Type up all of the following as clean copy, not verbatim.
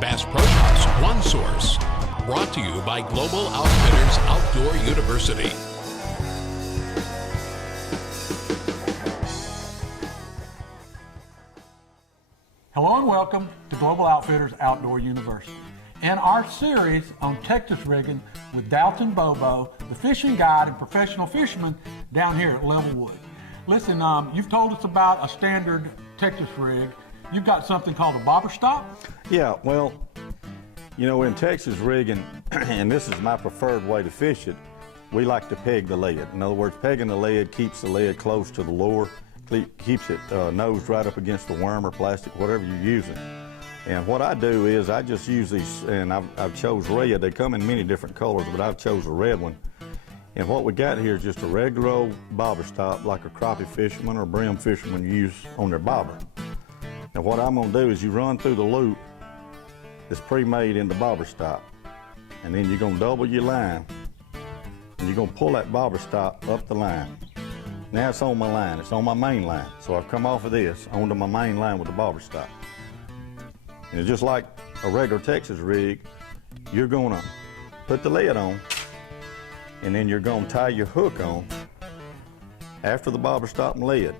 Bass Products, one source. Brought to you by Global Outfitters Outdoor University. Hello and welcome to Global Outfitters Outdoor University and our series on Texas rigging with Dalton Bobo, the fishing guide and professional fisherman down here at Levelwood. Listen, you've told us about a standard Texas rig. You've got something called a bobber stop? Yeah, well, you know, in Texas rigging, and this is my preferred way to fish it, we like to peg the lead. In other words, pegging the lead keeps the lead close to the lure, keeps it nosed right up against the worm or plastic, whatever you're using. And what I do is I just use these, and I've chose red. They come in many different colors, but I've chose a red one. And what we got here is just a regular old bobber stop like a crappie fisherman or brim fisherman use on their bobber. And what I'm gonna do is you run through the loop that's pre-made in the bobber stop. And then you're gonna double your line. And you're gonna pull that bobber stop up the line. Now it's on my line, it's on my main line. So I've come off of this onto my main line with the bobber stop. And it's just like a regular Texas rig, you're gonna put the lead on, and then you're gonna tie your hook on after the bobber stop and lead.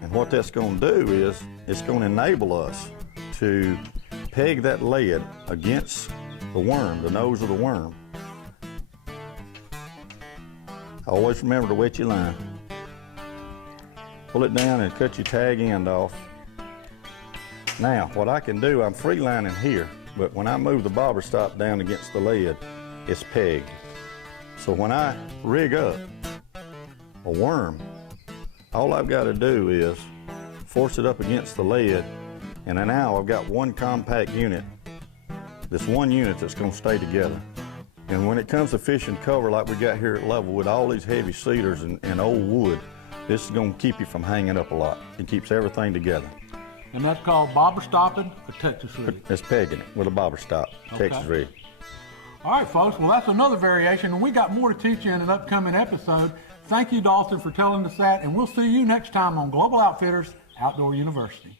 And what that's gonna do is, it's gonna enable us to peg that lead against the worm, the nose of the worm. Always remember to wet your line. Pull it down and cut your tag end off. Now, what I can do, I'm freelining here, but when I move the bobber stop down against the lead, it's pegged. So when I rig up a worm, all I've got to do is force it up against the lead, and then now I've got one compact unit, this one unit that's going to stay together. And when it comes to fishing cover like we got here at Levelwood, all these heavy cedars and old wood, this is going to keep you from hanging up a lot. It keeps everything together. And that's called bobber stopping a Texas rig. It's pegging it with a bobber stop, Texas rig. All right, folks, well, that's another variation, and we got more to teach you in an upcoming episode. Thank you, Dalton, for telling us that, and we'll see you next time on Global Outfitters Outdoor University.